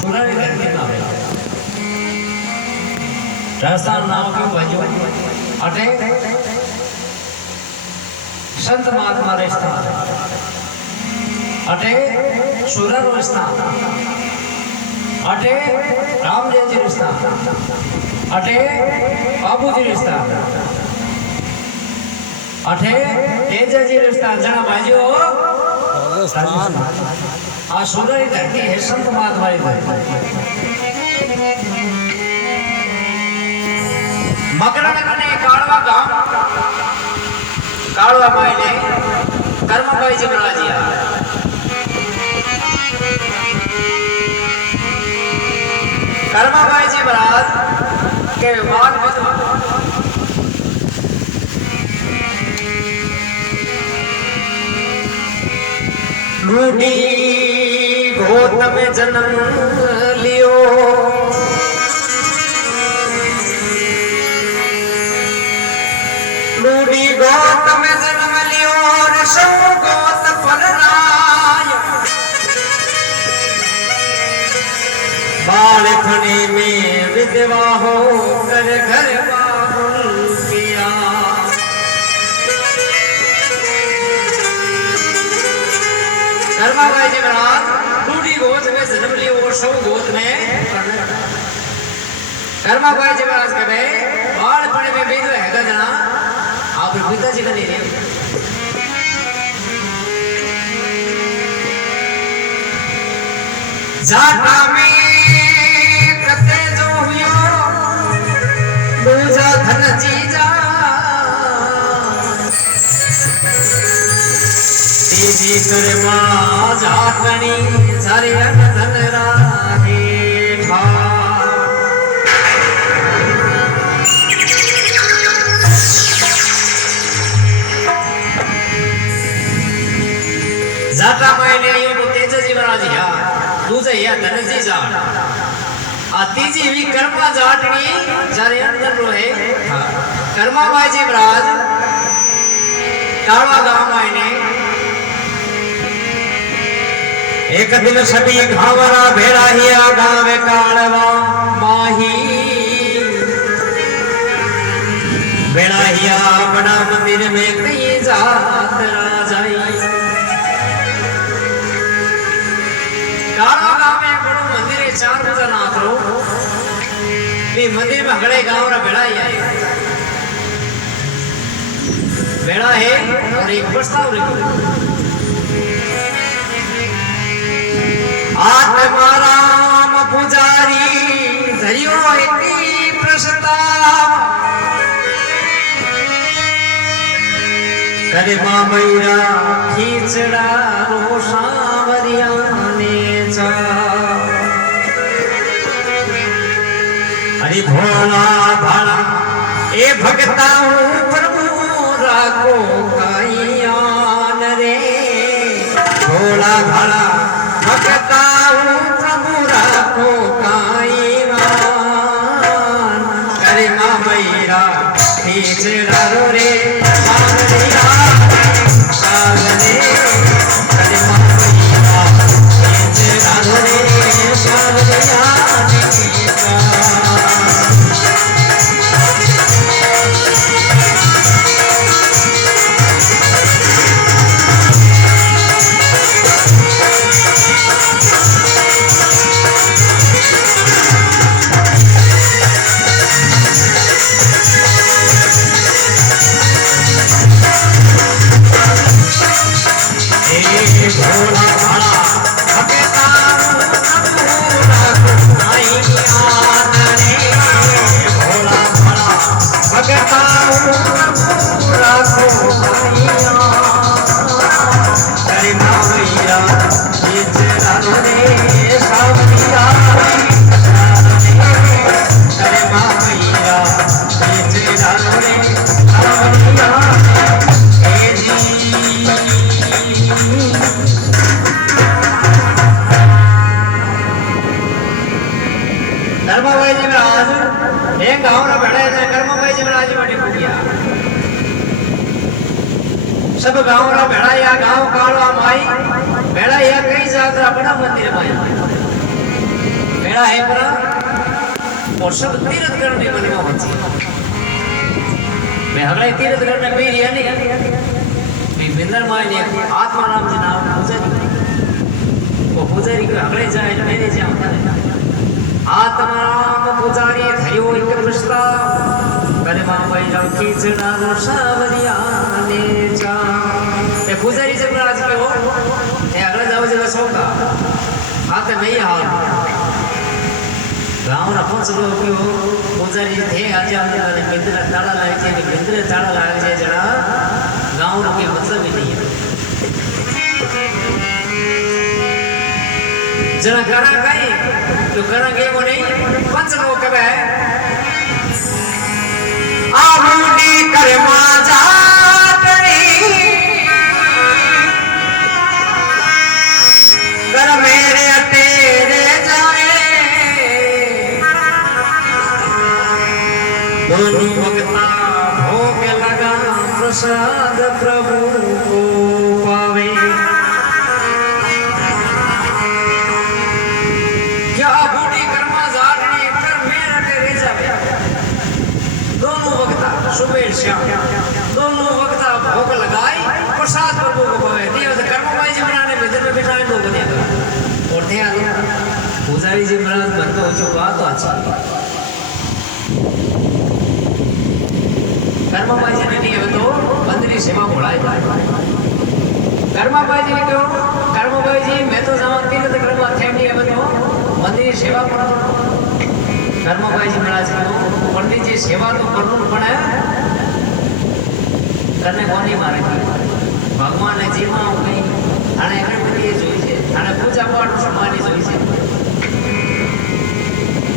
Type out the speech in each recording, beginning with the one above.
सुरारी धरती में आवे राजस्थान नाम क्यों भजो अटे संत महात्मा रे स्थान अटे सुरर रो स्थान अटे राम जी रो स्थान अटे बाबू जी रो स्थान अटे तेजा जी रो स्थान जना भजो राजस्थान आ सुरारी धरती है संत महात्मा री धरती मकरण कने काळवा गाम काळवा मायने कर्मभाई जी महाराजिया कर्मभाई जी महाराज के विमान में लूटी गोद में जन्म लियो लूटी गोद में जन्म लियो ऋषो गोद फलराय बालपने में विधवा हो कर घर बाहुल किया कर्माबाई जी महाराज लूटी गोद में जन्म लियो और सौ गोद में कर्माबाई जी महाराज कहे बालपने में विधवा है जना आप पिताजी का नहीं रहे जाटा में कते जो हुयो दूजा धन जीजा तीजी करे मां जाटनी सारे धन राहे ठा जाटा मायने यो तो तेजाजी महाराज या दूजे या धनजी जाट आ तीजी भी कर्मा जाटनी जारे अंदर रोहे कर्मा बाजी महाराज काळवा गांव मायने एक दिन सभी घावरा भेड़ा हिया गावे काळवा माही भेड़ा हिया बड़ा मंदिर में कई जात राजाई काळवा गांव में बड़ो मंदिर है 4 पूजा नाथ रो भी मंदिर में हगड़े गांव रा भेड़ा ही है भेड़ा है और एक प्रस्ताव लिखो आत्माराम पुजारी धरियो इतनी प्रस्ताव करे मामैया खींचड़ा रोषावरिया ने जा अरे भोला भाला ए भगता प्रभु राखो काइयान रे भोला भाला भगता प्रभु राखो काइयान करे मामैया खींचड़ा रे सब गांव रा भेड़ा या गांव कालवा माई भेड़ा या कई जात्रा बड़ा मंदिर माई बड़ा है पर और सब तीर्थ करने मन में होती मैं हगड़े तीर्थ करने भी रिया नहीं बिंदर माय ने आत्मा नाम से नाम पुजारी वो पुजारी को हगड़े जाए मेरे जाऊं आत्मा नाम पुजारी धयो एक प्रस्ताव करे मां भाई लौकी चढ़ा रोशावरिया ने जा ये पुजारी से महाराज के हो ये अगले जाओ जगह सोगा आते मैं ही हाल गाँव ना कौन सा लोग क्यों पुजारी थे आज हम जब बिंदर ताला लाए थे बिंदर ताला लाए थे जरा गाँव के मतलब ही नहीं है जरा करा कहीं तो करा गए वो नहीं पंच लोग कब है आमुनी कर्मा जातनी कर मेरे तेरे जाए दोनों भक्ता भोग लगा प्रसाद प्रभु को पावे क्या बूढ़ी कर्मा जाटनी कर मेरे तेरे जावे दोनों वक्ता सुबह शाम दोनों वक्ता भोग लगाई प्रसाद प्रभु को पावे दिया तो कर्मा भाई जी बनाने भीतर में बिठाए लोग दिया और ध्यान पुजारी जी महाराज बंद हो चुका तो अच्छा कर्मा भाई जी ने नहीं है तो मंदिर सेवा बोला कर्मा भाई जी ने क्यों कर्मा भाई जी मैं तो जानती नहीं तो कर्मा थे नहीं है तो मंदिर सेवा करो कर्मा भाई जी महाराज को पंडित जी सेवा तो करना पड़े करने को नहीं मारे भगवान ने जीवा कहीं आने गणपति જોઈ છે આને પૂજા પાઠ સમાની જોઈ છે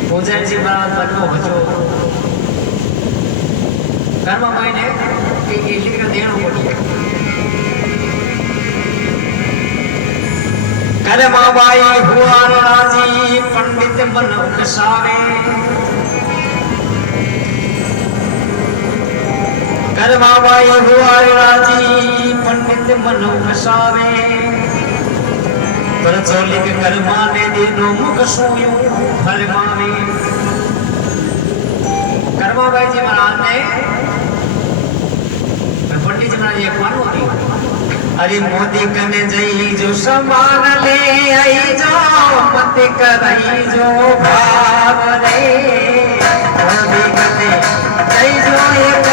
પૂજારી जी महाराज बनવો બચો कर्मा भाई ने कि लिख कर देना पड़ी कर्मा भाई हुआ राजी पंडित मन कसावे कर्मा भाई हुआ राजी पंडित मन कसावे पर चोलिक कर्मा ने दिनो मुख सोयो फरमावे कर्मा भाई जी महाराज ने पंडित जी महाराज एक मानो दी अरे मोदी कने जई जो समान ले आई जो मत करई जो भाव रे मोदी कने जई जो एक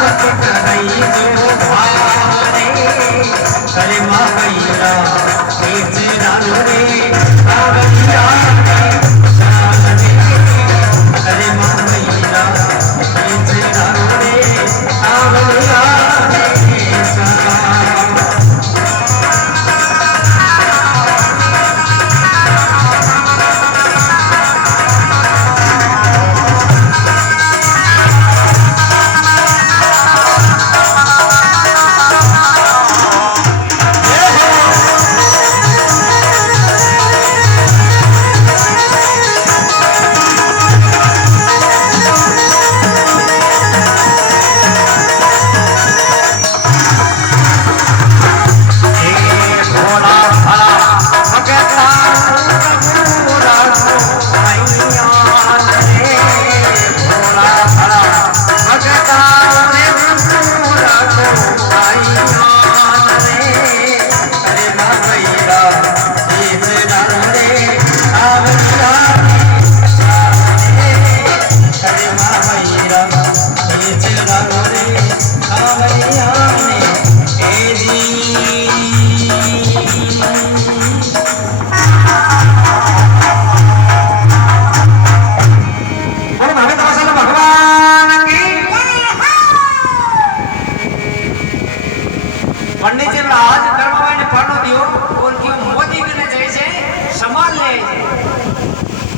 मत करई जो भाव रे अरे मां भैया तेज डालो रे आवरिया अरे मां भैया तेज डालो रे आवरिया पंडित जी आज कर्मा भाई ने पानो दियो और क्यों मोदी कने जैसे संभाल ले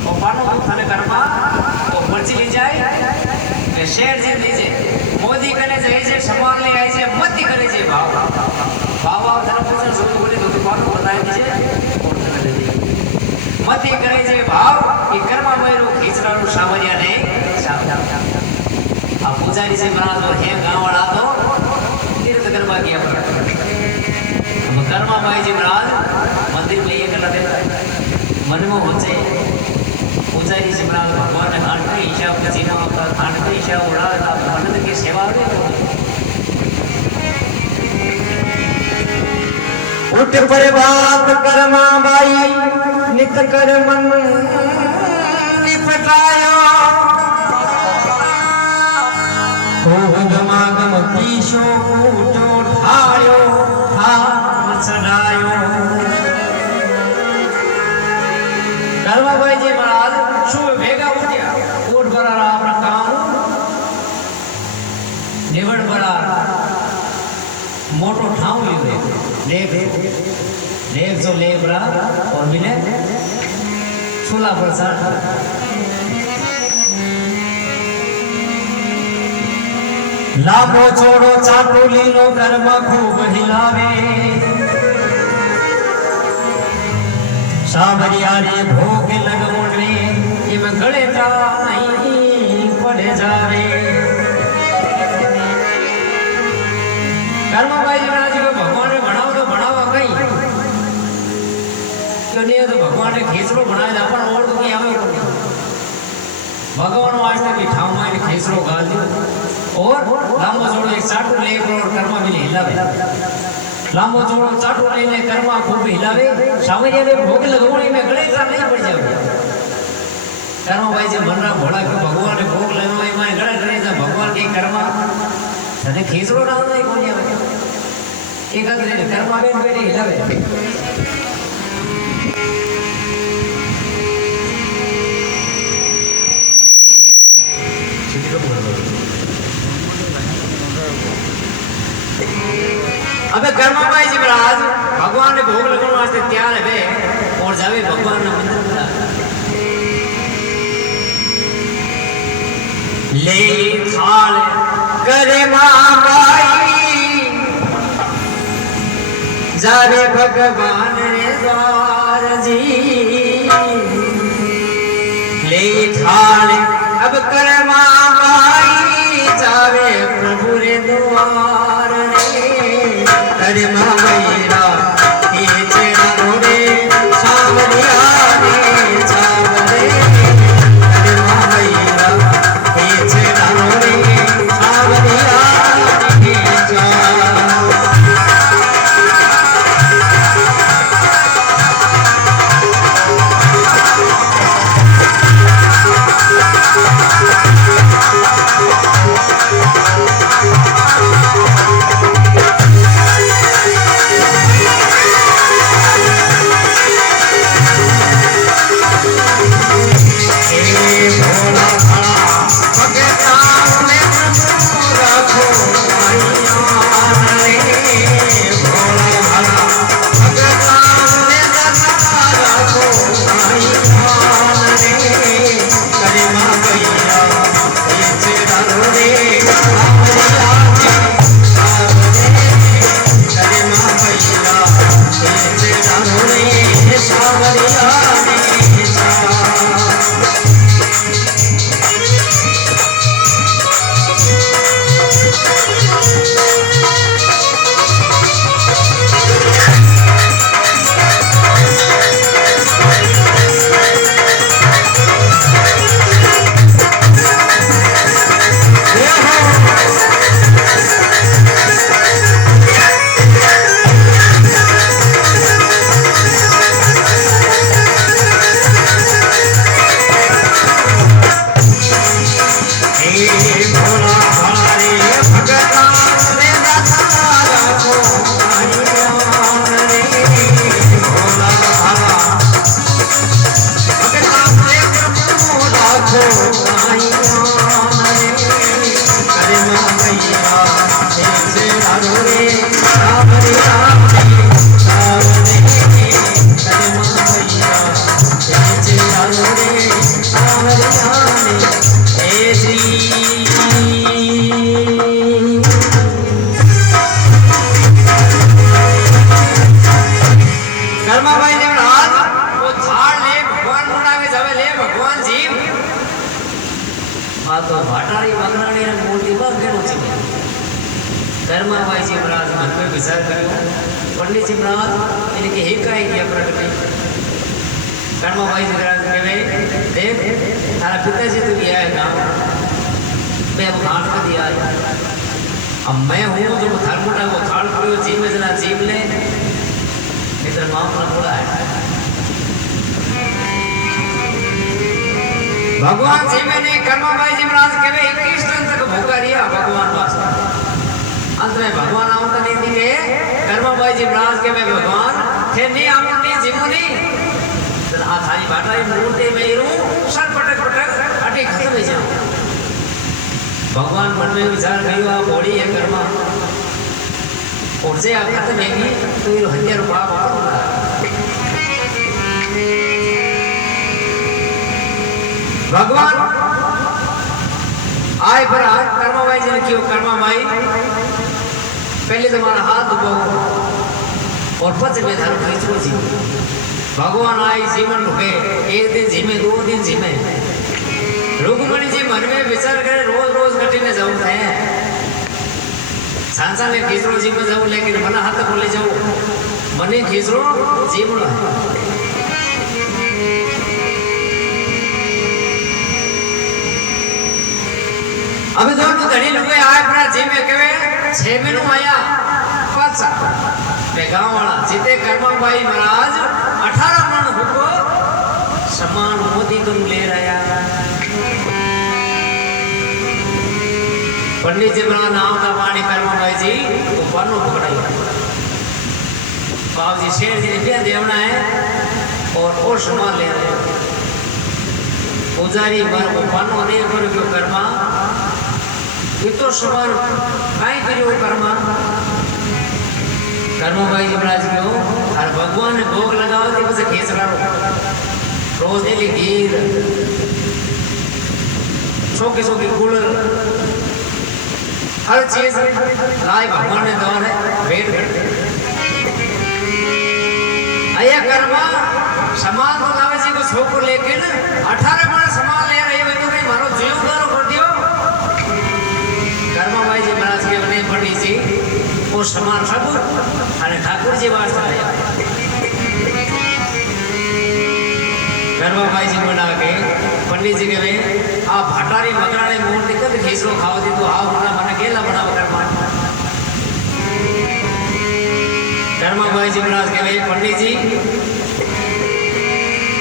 और पानो थाने कर्मा तो पर्ची ले जाए के शेर जी लीजिए मोदी कने जैसे संभाल ले ऐसे मत करे जे भाव बाबा धर्म पूजन शुरू बोले तो पानो बताए दीजिए और चले दीजिए मत करे जे भाव कि कर्मा भाई रो खींचना रो सावरिया ने अब पुजारी से महाराज और है गांव वाला तो तीर्थ करवा किया कर्मा भाई जी महाराज मंदिर में ये करते मन में हो जाए પૂજારી છે બરાબર ભગવાન ખાંડ કે ઈશા પછીનો ખાંડ કે ઈશા ઉડાવે તો આનંદ की सेवा આવે उठ पर बात करमा बाई नित कर मन निपटायो खूब गमागम पीशो जो ठायो हाथ चढ़ायो करमा बाई जी महाराज सुबह भेगा उठ्या उठ बरा अपना काम निवड़ बरा मोटो ठाव लियो देख देख जो ले बरा और मिले छोला प्रसाद लांबो छोड़ो चाटो लीलो गरमा खूब हिलावे सावरियारी भोग लगवणे इम गले ता नहीं पड़े जावे कर्मा भाई महाराज को भगवान ने बनाओ तो बनावा कहीं क्यों नहीं तो भगवान ने खेसरो बनाया था अपन और तो क्या हमें भगवान आज तक ठाव में खेसरो गाल दियो और लांबो जोड़ो एक चाटू ले और कर्मा मिले हिलावे लांबो जोड़ो चाटू लेने कर्मा खूब हिलावे सावरिया ने भोग लगवणे में गले ता नहीं पड़ जावे कर्मा भाई जी मनरा भोला के भगवान ने भोग लगवाई में गले गले जा भगवान के कर्मा तने खेसरो ना नहीं कोनी आवे एक आदमी कर्मा बेन बेटी हिलावे अबे कर्मा भाई जी महाराज भगवान ने भोग लगाने वास्ते तैयार है बे और जावे भगवान ना मंदिर में ले थाल करे मां बाई जावे भगवान रे द्वार जी ले थाल अब करे मां बाई जावे प्रभु रे द्वार अरे मावैरा ये चेड़ा रोडे सावरिया रे सावरे अरे मावैरा ये चेड़ा रोडे सावरिया रे जा तो भाटारी मगराणी ने मूर्ति में घेरो छे कर्मा भाई जी महाराज मन में विचार करो पंडित जी महाराज इनके एकाएक प्रकट कर्मा भाई महाराज कहे देख तारा पिताजी तो गया है गाँव मैं अब घाट कर दिया अब मैं हूँ जो थाल मोटा वो थाल पड़े जीव में जना जीव ले इधर मामला पूरा है भगवान जी मैंने कर्मा भाई जी महाराज कहे 21 दिन तक भूखा रिया भगवान वास्ते अंत में भगवान आमता नहीं दिखे कर्मा भाई जी महाराज के मैं भगवान थे नहीं आमू नहीं जीवू नहीं आ थारी बाटाई मूर्ति में रू सर पटक पटक अटी खत्म हो जाओ भगवान मन में विचार करियो आ बॉडी है कर्मा और से आप खत्म हैगी तो ये 1000 रुपया होगा भगवान आए पर हाथ कर्मा भाई जी ने क्यों कर्मा भाई पहले तुम्हारा हाथ दबाओ और पच में धर्म खींचो जी भगवान आए जीवन रुके एक दिन जीमे 2 दिन जीमे रुक्मणी जी मन में विचार करे रोज रोज कटीने जाऊं थे सांसा ने खींचो जी में जाऊं लेकिन मना हाथ खोले जाऊं मने खींचो जीवन अबे दोनों धनी लोग आए अपना जी में कहे 6 महीनों आया पाचा मैं गांव वाला जीते कर्मा भाई महाराज 18 मन हुको समान मोदी तुम ले रहा पंडित जी बना नाम था पानी कर्मा भाई जी तो पन्नो पकड़ाई बाबू जी शेर जी ने क्या देवना है और समान ले रहे पुजारी मर को पन्नो नहीं कर क्यों कर्मा ये तो समान काई करियो कर्मा कर्मा भाई जी महाराज क्यों और भगवान ने भोग लगाओ तो बस खींच रहा रोज डेली गीर छोकी छोकी गुड़ हर चीज लाए भगवान ने दौर है पेट आया कर्मा समान तो लावे जी को छोको लेकिन 18 मन समान ले रही है तो नहीं मानो जीव गारो कर दियो कर्मा भाई जी महाराज के बने पंडित जी वो समान सब अरे ठाकुर जी वास्ते आया कर्मा भाई जी बना के पंडित जी के आप भटारी मकराने मूर्ति कद खींचो खाओ दी तो आओ बना बना केला बना कर्मा कर्मा भाई जी महाराज के पंडित जी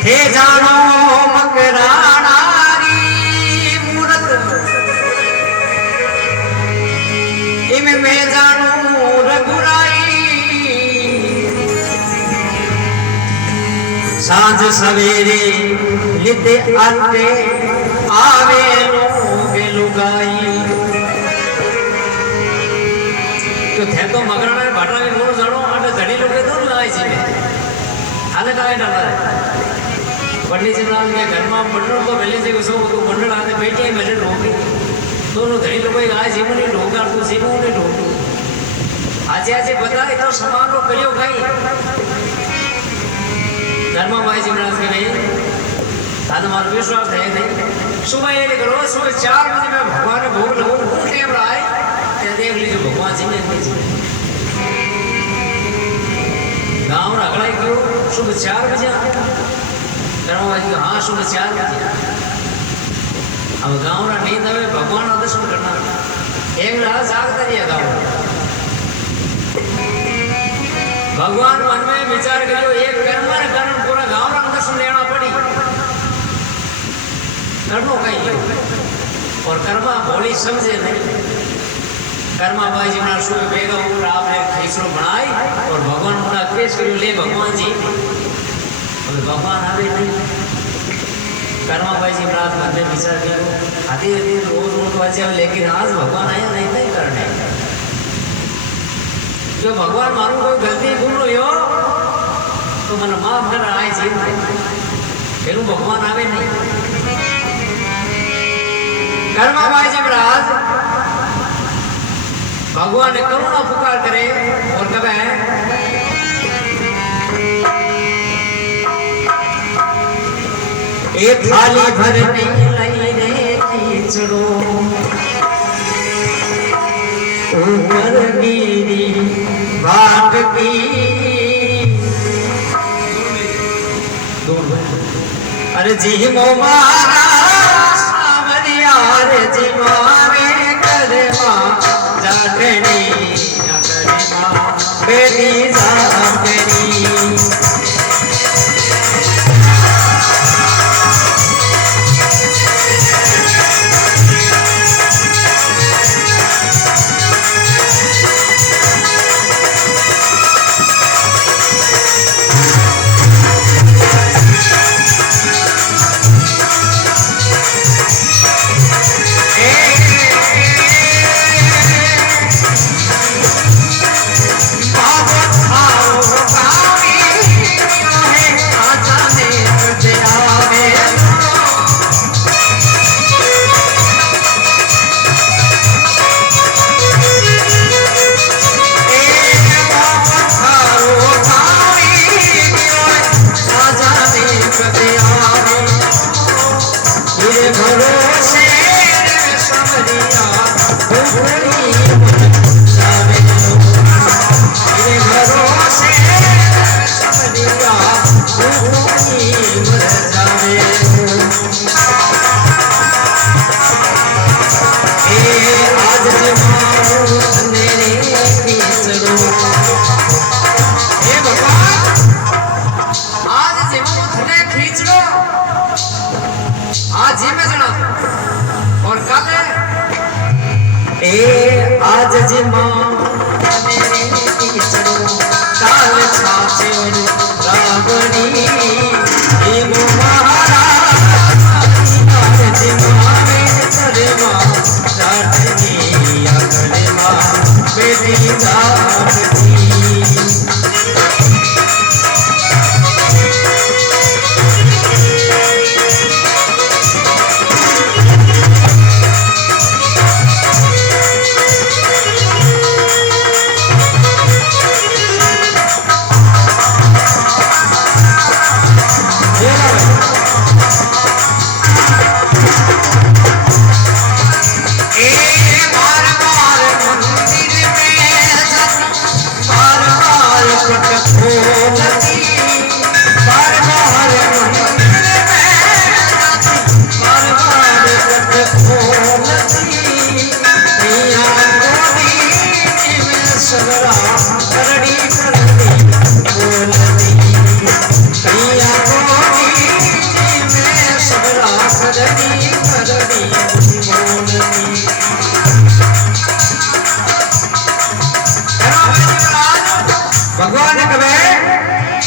थे जानो मकरानारी मूरत इमे मैं जानू रघुराई सांझ सवेरे लिते आते आवे लोगे लुगाई तो थे तो मगराना भाटा में मोर जानो आटे धड़ी लोगे तो लगाई छी हाले काहे डाला पंडित जी महाराज के घर में पंडर तो पहले से सो तो पंडर आते बैठे मेरे लोगे दोनों धड़ी लोग आए जीवन ही ढोका तो जीवन ने ढोक आज आज बताए तो समान को करियो कहीं कर्मा भाई जी महाराज के नहीं आज हमारा विश्वास है नहीं सुबह ये करो सुबह 4 बजे में भगवान ने भोग लगो टाइम आए क्या देख लीजिए भगवान जी ने गाँव रगड़ा क्यों सुबह 4 बजे कर्मा भाई जी हाँ सुबह 4 बजे अब गाँव ना नींद आवे भगवान का दर्शन करना एक रात जागता रहिए गाँव भगवान मन में विचार करियो एक कर्म ने कारण पूरा गाँव का दर्शन लेना पड़ी कर्मों कहीं और कर्मा भोली समझे नहीं कर्मा भाई जी महाराज सुबह बेगा ऊपर आपने खींचो बनाई और भगवान मुड़ा पेश करियो ले भगवान जी अबे भगवान आवे नहीं कर्मा भाई जी महाराज मन में विचार करियो आधी आधी रोज रोज बचे लेकिन आज भगवान आया नहीं नहीं करने जो भगवान मारू कोई गलती गुण हो तो मन माफ कर आए जीव फिर भगवान आवे नहीं कर्मा भाई जी महाराज भगवान ने करुणा पुकार करे और कहे एक थाली भरने लाई रे खींचड़ो ऊपर गिरी बाट की दूर अरे जी मो मारा सावरिया रे जी मारे करे मां जाटनी न करे मां बेटी जाटनी आज जी मां मेरे कीचड़ो काल छाछे रावणी हे महारा आज जी मां मेरे करे मां जाटनी अगले मां बेटी जाटनी भगवान कहे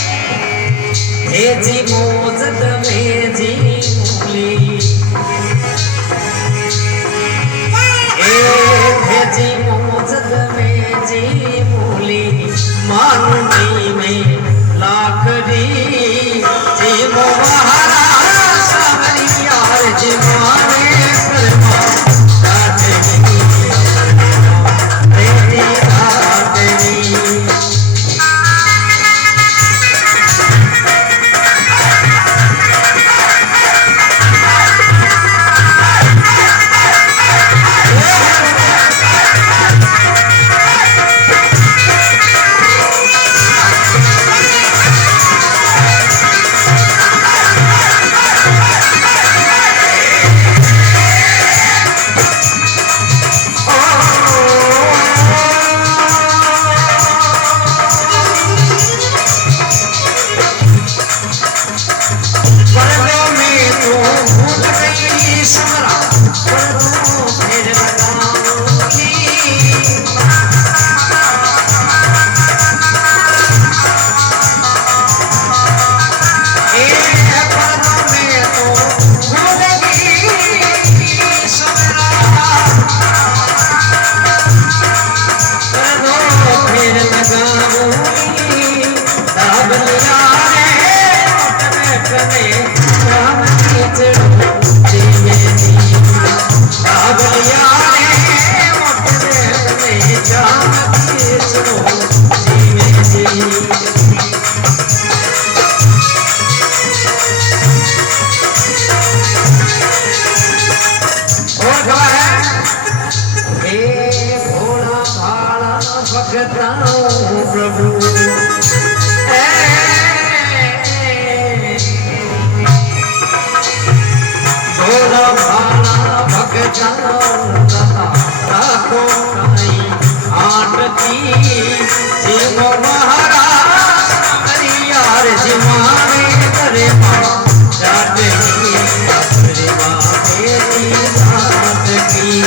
राखो कहीं आटकी जीवो महाराज यार जिमाने करे मां जाटकी अपने मां बेटी जाटकी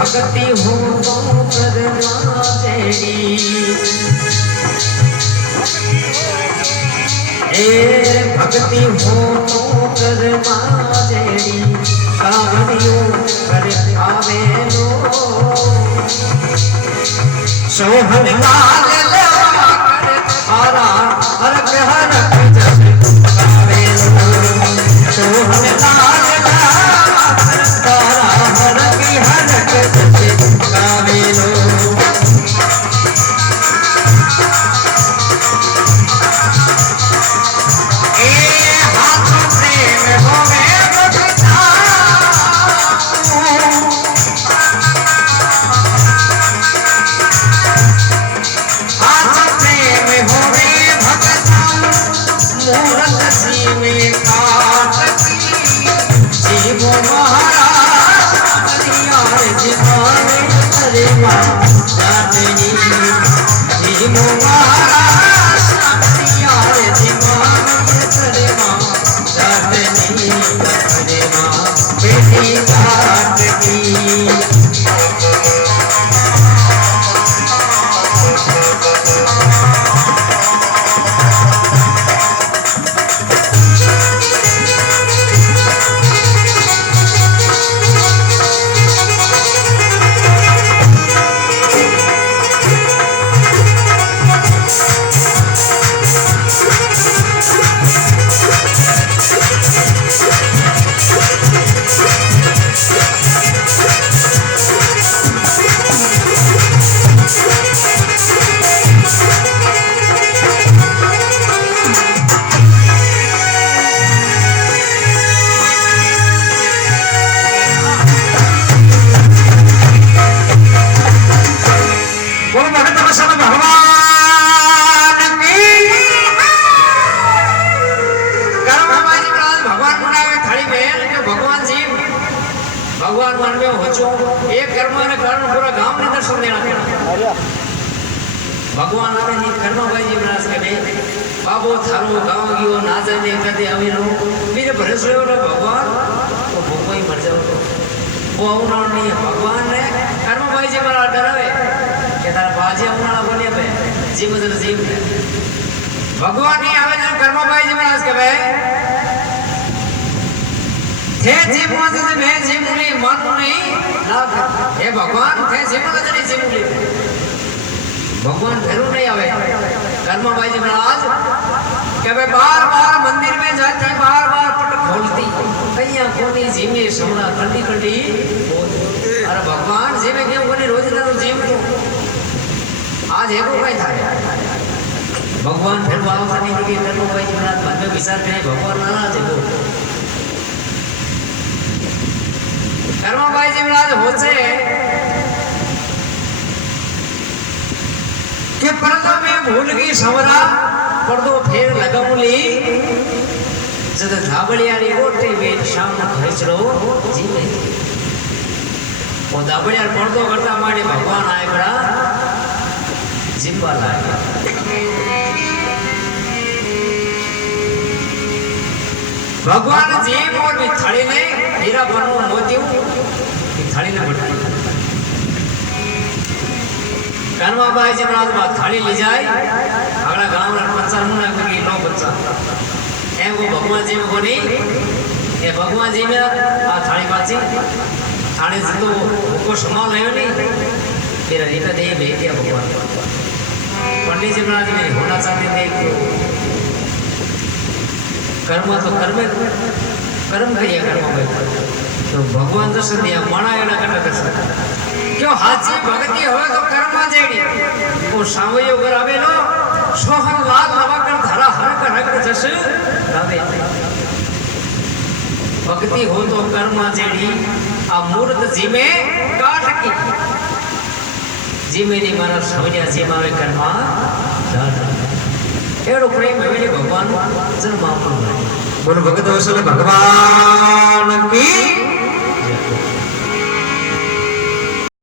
भक्ति हो तो करना तेरी भक्ति हो तो करना तेरी कामनियों कर आवे लो सोहन लाल लवा कर हारा हरक हरक जब आवे लो सोहन लाल लवा कर हारा हरक हरक जब आवे लो भगवान मन में होचो एक कर्म ने कारण पूरा गांव ने दर्शन देना देना भगवान आवे नी कर्म भाई जी महाराज के बे बाबो थारो गांव गयो ना जाने कदे आवेलो मेरे भरोसे रो भगवान तो भूखो ही मर जाओ वो उन्हों नहीं भगवान ने कर्म भाई जी महाराज डरावे के तारा बाजे उन्होंने बोले बे जीव जर जीव भगवान नहीं आवे जो कर्म भाई जी महाराज के बे थे जीव मत में जीव नहीं मन नहीं लाग हे भगवान थे जीव मत नहीं जीव नहीं भगवान फेरू नहीं आवे कर्म भाई जी महाराज के वे बार-बार मंदिर में जाती बार-बार पट खोलती कहिया कोनी जीव में सोना कंडी अरे भगवान जीव में क्यों कोनी रोज तो जीव को आज एको कई थारे भगवान फिर वाव नहीं कि कर्म भाई जी महाराज मन में विचार करे भगवान नाराज है कर्म भाई जी महाराज होचे के पर्दो में भूल गई समरा पर्दो फेर लगाऊली जद धाबड़ियारी ओटे बेट शाम खचरो जीवे वो धाबड़ियार पर्दो करता मारे भगवान आए बड़ा जिम्बा लागे भगवान जीव और भी थाली ने हीरा बनो मोतियों की थाली ने बढ़ाई ઘરમાં બાઈ જે રાત બાદ થાળી લઈ જાય આગળ ગામના પંચાનું ના કરી નો પંચા એમ કો ભગવાન જી કોની એ ભગવાન જી ને આ થાળી પાછી થાળી જતો કો સમાલ લેયો ની तेरा रीता दे ले दिया भगवान पंडित जी महाराज ने होना चाहते थे कर्म तो कर्म किया कर्म में तो भगवान दर्शन दिया माना एना करना दर्शन क्यों हाथी भक्ति होवे तो कर्म जेडी वो सावयो करावेलो सोहन लाल नवाकर धरा हर कर जस रावे भक्ति हो तो कर्म जेडी आ मूर्त जी में काट की जी मेरी मारा समझा जी मारे कर्मा एड़ो प्रेम है भगवान जन्म आपको बोलो भगत वसल भगवान की